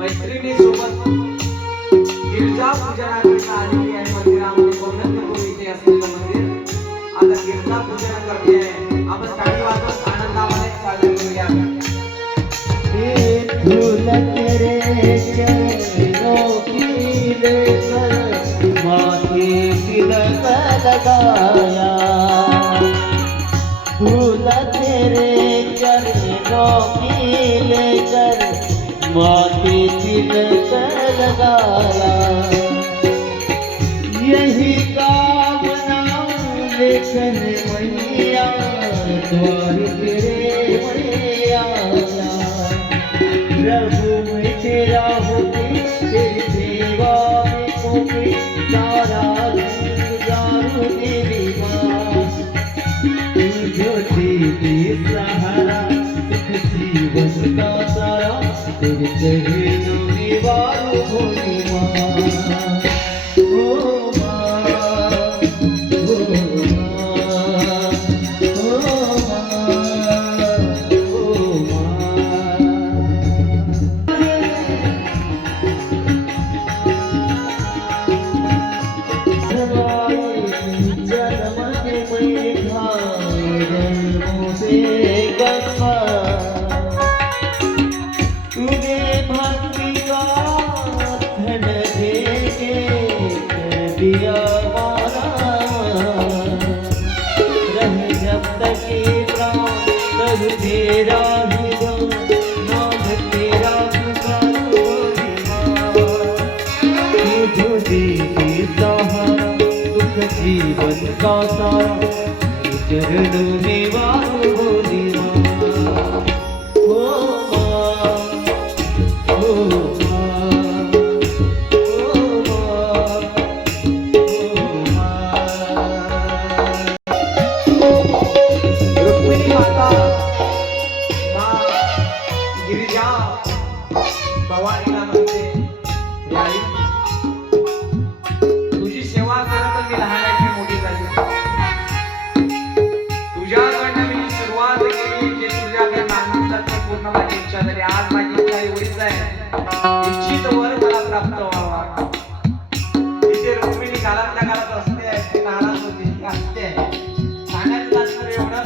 मैत्रिणी सोबत गिरजा पूजनाकरिता आलेली आहे मंदिरामध्ये. गोविंदपूर इथे असलेलं मंदिर आता गिरजा पूजन करते आहे. आपण टाळी वाजवत आनंदामध्ये साजरी करूया. फूल तेरे चरणों की लेकर माथे तिलक लगाया, फूल तेरे चरणों की लेकर माथे तिलक लगाया, यही कामना लेकर मैया द्वार तेरे मैया, प्रभु में तेरा होती तेरी सेवा में होती सारा गुजारू तेरी माँ, तू जो देती सहारा सुख जीवन का सारा तेरे चरणों में वारू होनी माँ। ओ माँ, ओ माँ, ओ दिया मारा रहे जब तक प्राण तब तेरा ही दो नाम तेरा पुकार बोली माँ, तुझो देती सहारा दुख जीवन का सारा चरणों में वारू बोली माँ। ओ माँ, ओ भवानीला म्हणते आई, तुझी सेवा करत मी लहानाची मोठी झाली. तुझ्याकडनं मी सुरुवात केली, जे तुझ्याकडे मागणं ते पूर्ण माझी इच्छा झाली. आज माझी इच्छा एवढीच आहे, इच्छित वर मला प्राप्त व्हावा. तिथे रुक्मिणी घालातल्या घालत असते, ती नाराज होती, ती हसते. सांगायचं तात्पर्य एवढं,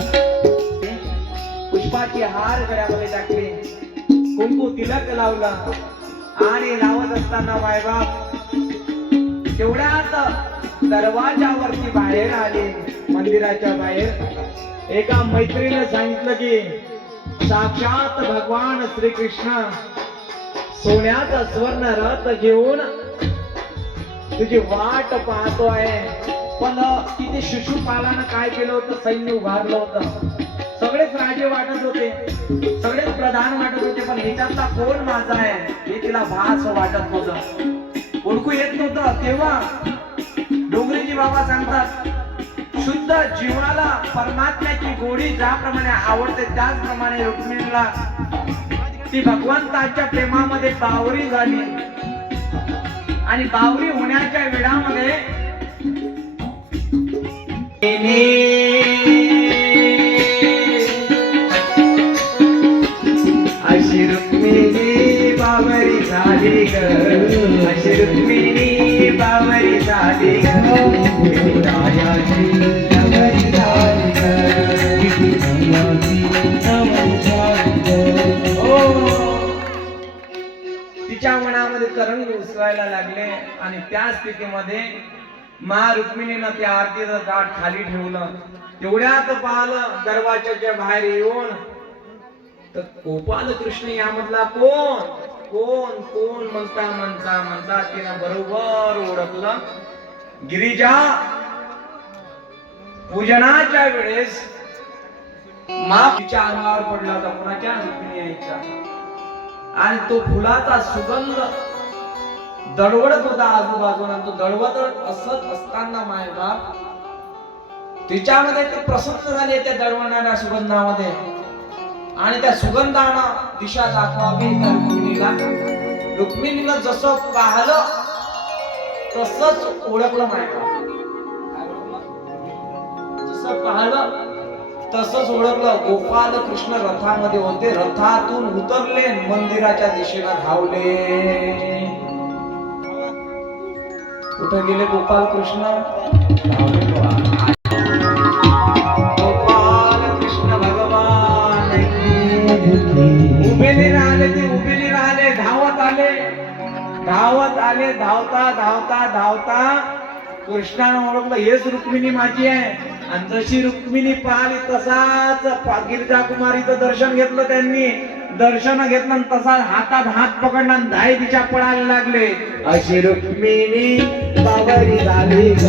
पुष्पाची हार गळ्यामध्ये टाकली, कुंकू तिलक लावला आणि लावत असताना मायबाप तेवढ्यात दरवाजावरती बाहेर आले. मंदिराच्या बाहेर एका मैत्रीने सांगितलं की साक्षात भगवान श्रीकृष्ण सोन्याचा स्वर्ण रथ घेऊन तुझी वाट पाहतो आहे. पण तिथे शिशुपालानं काय केलं होतं, सैन्य उभारलं होतं. सगळेच राजे वाटत होते, सगळेच प्रधान वाटत होते, पण ह्याच्यातला कोण माझा आहे हे तिला भास वाटत होतं, ओळखू येत नव्हतं. तेव्हा डोंगरेजी बाबा सांगतात, शुद्ध जीवाला परमात्म्याची गोडी ज्याप्रमाणे आवडते त्याचप्रमाणे रुक्मिणीला ती भगवंताच्या प्रेमामध्ये बावरी झाली. आणि बावरी होण्याच्या वेळामध्ये अशी रुक्मिणी बावरी झाली ग, अशी रुक्मिणी बावरी झाली ग, विठुरायाची बावरी झाली ग. तिच्या मनामध्ये तरंग उसळायला लागले आणि त्या स्थितीमध्ये मा रुक्मिणीनं त्या आरतीचं ताट खाली ठेवलं. तेवढ्यात पाहिलं दरवाजाच्या बाहेर येऊन तर गोपाल कृष्ण यामधला कोण कोण कोण म्हणता म्हणता म्हणता तिनं बरोबर ओळखलं. गिरिजा पूजनाच्या वेळेस मातीच्या अंगावर पडला होता. कोणाच्या? रुक्मिणी आईच्या. आणि तो फुलाचा सुगंध दळवळत होता आजूबाजूला. तो दळवत असत असताना माय बाप तिच्यामध्ये ते प्रसन्न झाले त्या दळवणाऱ्या सुगंधामध्ये. आणि त्या सुगंधानं दिशा दाखवावी त्या रुक्मिणीला. रुक्मिणीनं जसं पाहिलं तसंच ओळखलं माय बाप. जसं पाहिलं तसंच ओळखलं. गोपाल कृष्ण रथामध्ये होते. रथातून उतरले, मंदिराच्या दिशेला धावले. कुठे गेले गोपाल कृष्ण? गोपाल कृष्ण भगवान उभे नाही राहिले. ते उभे नाही राहिले, धावत आले. धावत आले. धावता धावता धावता कृष्णानं ओळखलं हेच रुक्मिणी माझी आहे. आणि जशी रुक्मिणी पाहिली तसाच गिरिजा कुमारीचं दर्शन घेतलं त्यांनी. दर्शन घेतलं आणि तसा हातात हात पकडला आणि धाय तिच्या पळायला लागले. अशी रुक्मिणी बावरी झाली ग,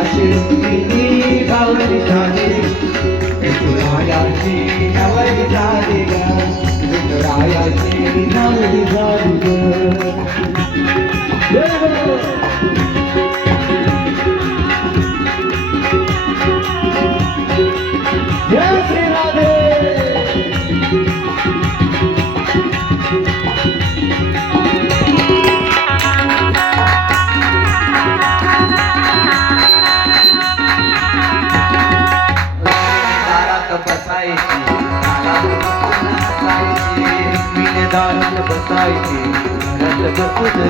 अशी रुक्मिणी बावरी झाली. विठुरायाची बावरी झाली ग, विठुरायाची बावरी झाली ग. जय श्री राधे. दारात बसायची, दारात बसून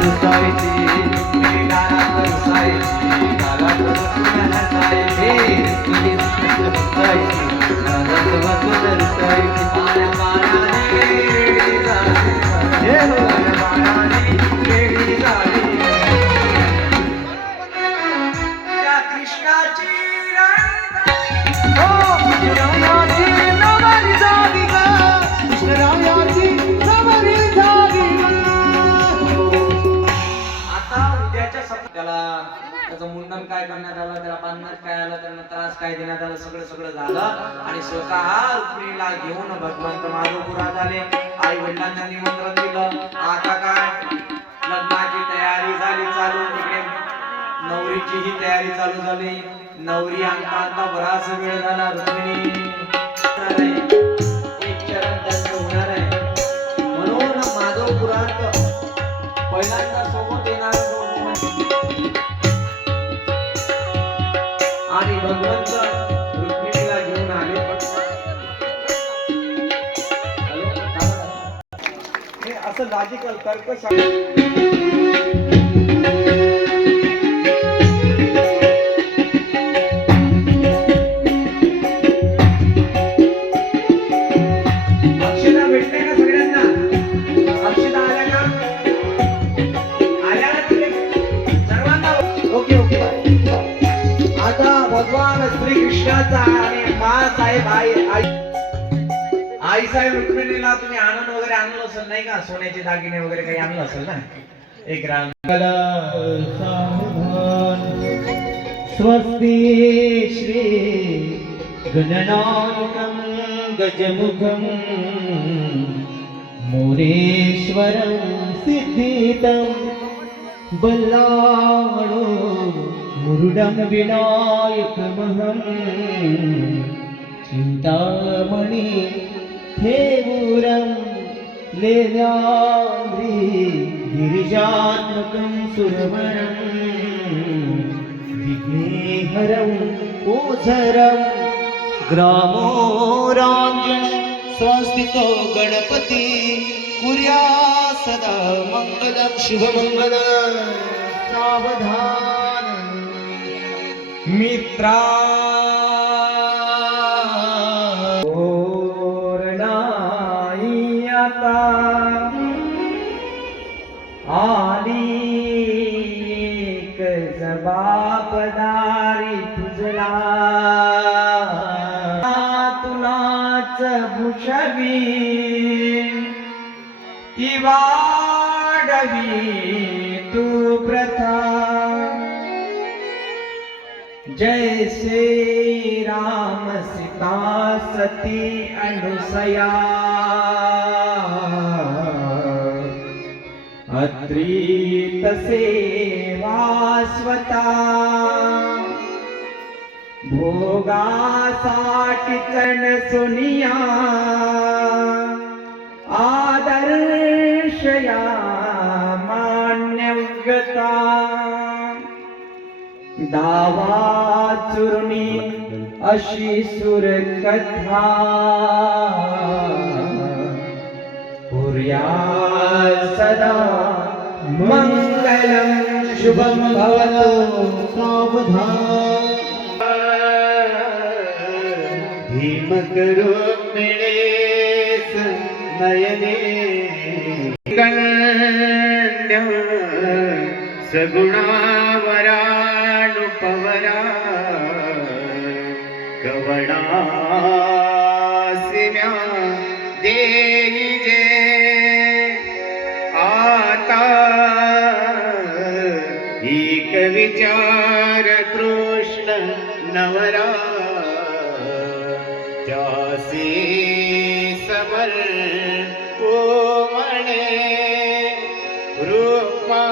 रुसायची, दारात बसायची, दारात बसून हसायची, दारात बसायची, दारात बसून रुसायची. बाळाने वेडी झाली, बाळाने वेडी झाली. त्या कृष्णाची त्याचं मुंडन काय करण्यात आलं, त्याला बांधण्यात काय आलं, त्यांना त्रास काय देण्यात आलं, सगळं झालं. आणि स्वतः रुक्मिणीला घेऊन भगवंत माधवपुरात आले. आई वडिलांना निमंत्रण दिलं. आता काय लग्नाची तयारी झाली चालू. तिकडे नवरीची ही तयारी चालू झाली. नवरी आणता बराच वेळ झाला. रुक्मिणी एक चरण त्यांचं होणार आहे म्हणून माधवपुरात पहिल्यांदा सोबत येणार आणि भगवंत रुक्मिणीला घेऊन आले. हे असं लॉजिकल तर्क अक्षदा भेटले का सगळ्यांना? अक्षदा आल्या का? आल्या सर्वांना? Okay okay. आता भगवान श्री कृष्णाचा आणि मासाहेब आई साहेब रुक्मिणीला तुम्ही आनंद वगैरे आणलं असेल नाही का? सोन्याचे दागिने वगैरे काही आणलं असेल ना? एक राम स्वस्ति श्री गणनायकं गजमुखं मोरेश्वरं सिद्धितं बल्लाळो मुरुडं विनायकमहं चिंतामणि थेवूरं लेल्याद्रि गिरिजात्मकं सुरवरं विघ्नेहरं ओझरं ग्रामोराञ्जन संस्थितो गणपति कुर्या सदा मङ्गलं शुभमङ्गलं सावधान मित्रा आली बाप तुझला तुलाच भूषवी ती वाढवी तू प्रथा जैसे राम सीता सती अनुसया अत्री तसे वास्वता भोगासाठी चण सुनिया आदर्शया मान्यव्यता दावा चुरणी अशी सुरकथा पुर्या सदा मंगलम शुभम भवतु सावधान भीमकरो मिळेस नयने गण्य सगुणावरानुपवरा कवणासिम्या देई जे आता एक विचार कृष्ण नवरा त्यासी समर को म्हणे रूपा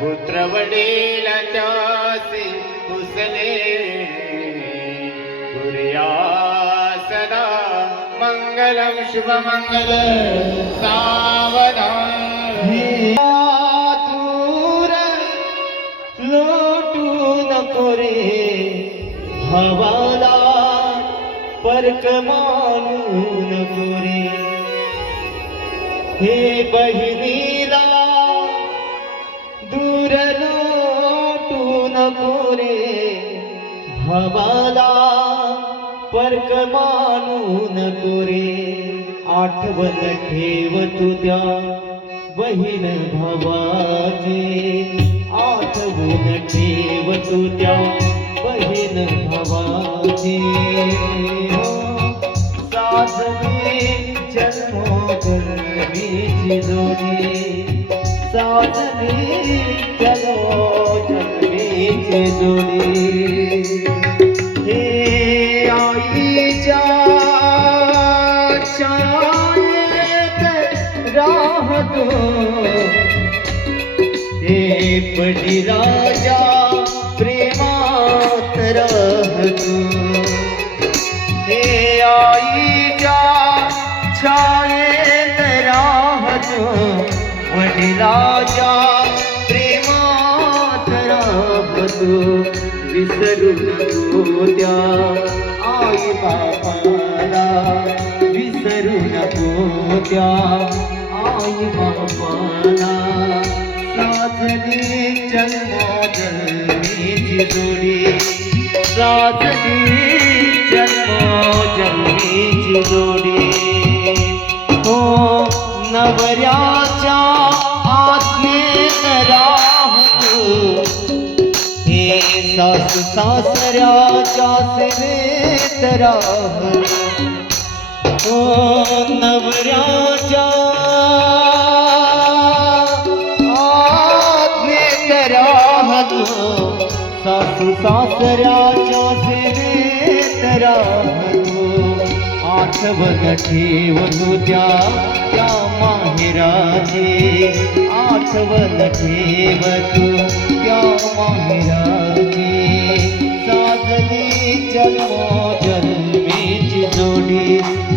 पुत्र वडील त्यासी कुसले कुर्या सदा मंगलम शुभमंगल सावधान दूर लोटू नको रे हवाला परक मानू नको रे हे बहिणीला दूर लोटू नको रे भावाला परक मानू नको रे आठवण ठेव तुझ्या बहीण भावाची आठवण ठेव तुझ्या बहीण भावाची साधवी जन्मोजन्मीची जोडी साधवी जन्मोजन्मीची जोडी हे आईच्या छायेत राहतो हे पडिराजा प्रेमात राहतो हे आईच्या छायेत राहतो वडिलाच्या प्रेमात राहतो विसरू नको त्या आई बापाला विसरू नको त्या आई बापाला साधली जन्मोजन्मीची जोडी साधली जन्मोजन्मीची जोडी हो नवऱ्याच्या आज्ञेत राहतो हे सासू सासऱ्याच्या सेवेत राहतो हो नवऱ्याच्या सासू सासऱ्याच्या सेवेत राहतो आठवण ठेव तुझ्या त्या माहेराची आठवण ठेव तू त्या माहेराची साधली जन्मोजन्मीची जोडी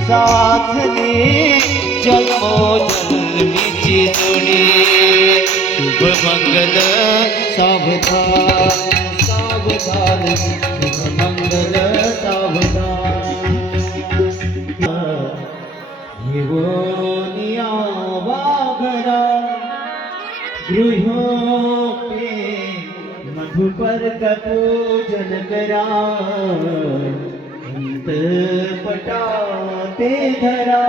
साधली जन्मोजन्मीची जोडी शुभ मंगल सावधान सावधान शुभ मंगल सावधान निवोनिया वाघरा गृहोपे मधुपर पूजन करा अंतपटा ते धरा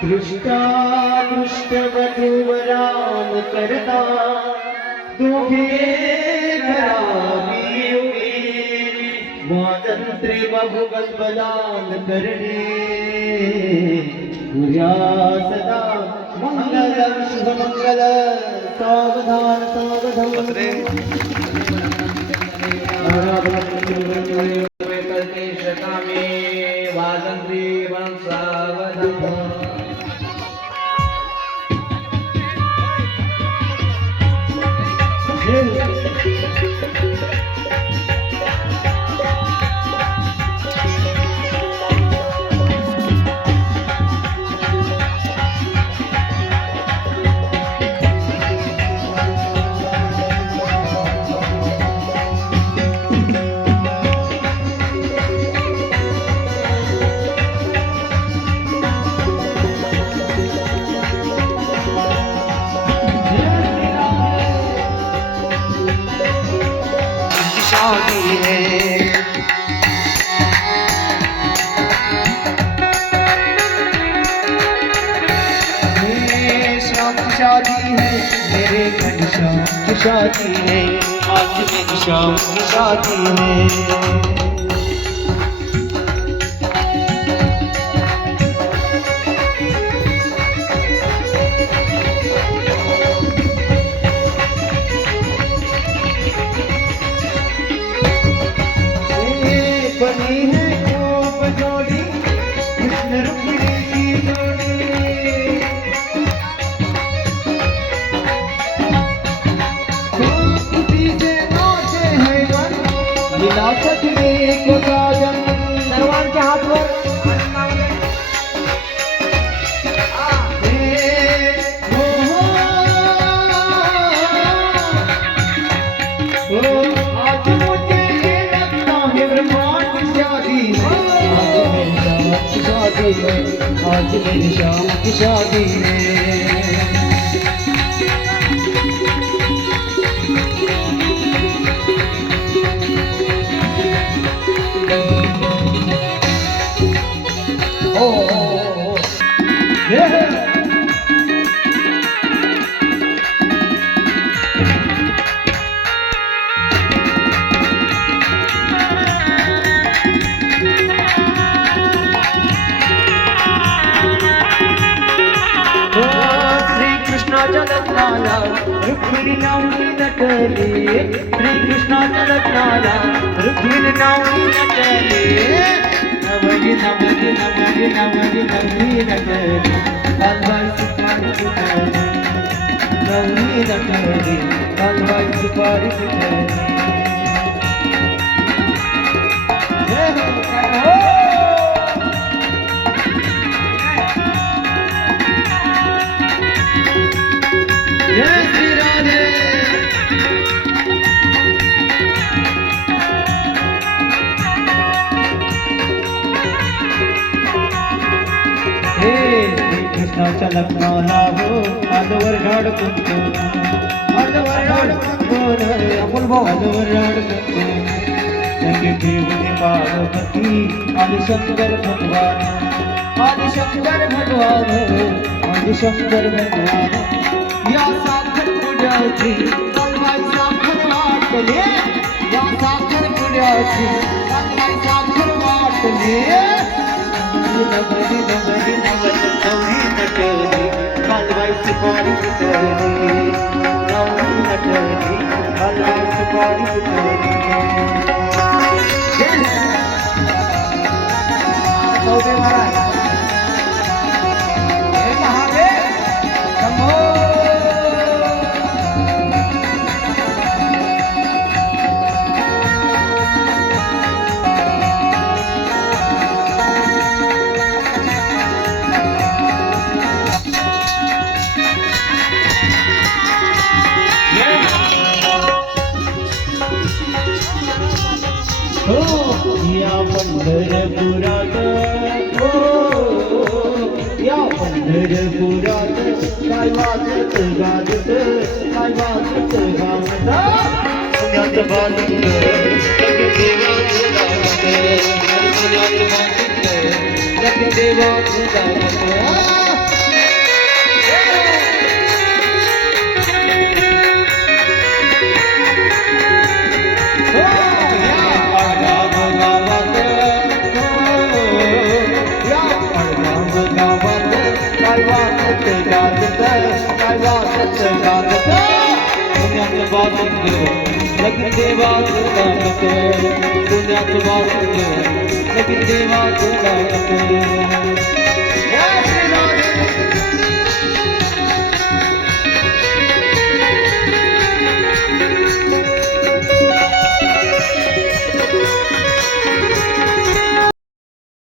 दृष्टा दृष्ट वधूवराम करता दोघे घरा मंत्रे बहुगत बलाल करणे तुझ्या सदा मंगल शुभ मंगल सावधान शकामे वाजंत्री वंसावधान शादी है शाम की शादी है मेरे घनश्याम की शादी है आज मेरी शाम की शादी है बनी है खूब जोड़ी कृष्ण रुक्मिणी की जोड़ी खुशी से नाचे हैं मन मिला सकने को साजन सर्वांच्या हातवर आज मुझे ये लगता है ब्रह्मांड आज मेरी शाम की शादी है लग्नाला रुक्मिणी नावनी नटली श्री कृष्णाच्या लग्नाला रुक्मिणी नावनी नटली नवरी नवरी नवरी नवरी नवरी नटली कालबाई सुपारी फुटली नवरी नटली कालबाई सुपारी फुटली जय श्री राधे हे कृष्णाच्या लग्नाला हो आजवर राड कुंकू आजवर राड कुंकू अमोल भाऊ आजवर राड कुंकू संगे देवने पार्वती आदिशंकर भगवान आदिशंकर भगवान आदिशंकर भगवान या साखर पुण्याची कालबाई साखर वाटले या साखर पुण्याची कालबाई साखर वाटले नवरी नवरी नवरी नवरी नटली कालबाई सुपारी फुटली नवरी नटली कालबाई सुपारी फुटली चौधरी महाराज हे महादेव शंभो या पंढरपुरात या पंढरपुरात काय वाजत गाजत काय वाजत गाजत पुण्यात बाजत लगे देवाचं गाजत पुण्यात बाजत लगे देवाचं गाजत गावात सुंदर लगीन देवाचं गाणं सोन्याचं सुंदर लगीन देवाचं गाणं.